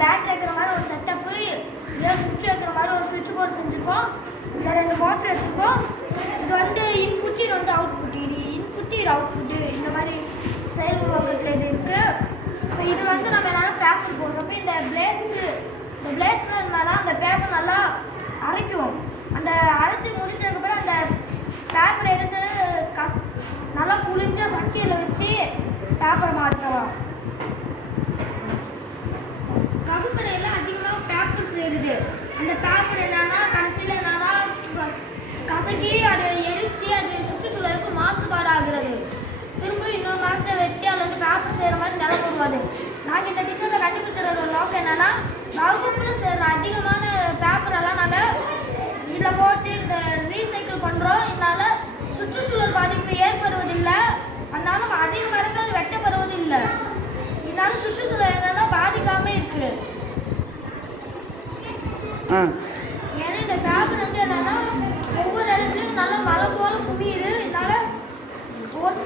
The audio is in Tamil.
பேட்டரி வைக்கிற மாதிரி ஒரு செட்டப்பு இதில் சுவிட்ச் வைக்கிற மாதிரி ஒரு சுவிட்ச் போர்டு செஞ்சுருக்கோம் இதில் ரெண்டு மோட்டர் வச்சுருக்கோம் இது வந்து இன்புட் இது வந்து அவுட்புட் இது இன்புட் இது அவுட்புட் இந்த மாதிரி செயல் உருவாக்கத்தில் இது இருக்குது இது வந்து நம்ம என்னன்னா பேப்பர் போடுறப்ப இந்த பிளேட்ஸு இந்த பிளேட்ஸ்லாம் இருந்தாலும் அந்த பேப்பர் நல்லா அரைக்கும். அந்த அரைச்சி முடிச்சதுக்கப்புறம் அந்த பேப்பரை எடுத்து கஸ் நல்லா புளிஞ்ச சக்கையில் வச்சு பேப்பரை மாற்றலாம். பேப்பர் அந்த பேப்பர் என்னன்னா கடைசியில் என்னன்னா கசக்கி அதை எரிச்சு அது சுற்றுச்சூழலுக்கு மாசுபாடு ஆகிறது திரும்ப இன்னொரு மரத்தை வெட்டி அதில் பேப்பர் செய்கிற மாதிரி நிலம் போடுவாது நாங்கள் இந்த திட்டத்தை கண்டுபிடிச்சிட நோக்கம் என்னன்னா வகுப்பில் சேர்ற அதிகமான பேப்பர் எல்லாம் நாங்கள் இதில் போட்டு இந்த ரீசைக்கிள் பண்ணுறோம் இதனால சுற்றுச்சூழல் பாதிப்பு ஏற்படுவதில்லை அதனால நம்ம அதிக மரங்கள் வெட்டப்படுவதில்லை இதனால சுற்றுச்சூழல் என்னன்னா பாதிக்காம இருக்கு ஆ. ஏன்னா இந்த பேப்பர் வந்து என்னன்னா ஒவ்வொரு இடத்துலையும் நல்லா மழை போல குமியுது. இதனால ஒவ்வொரு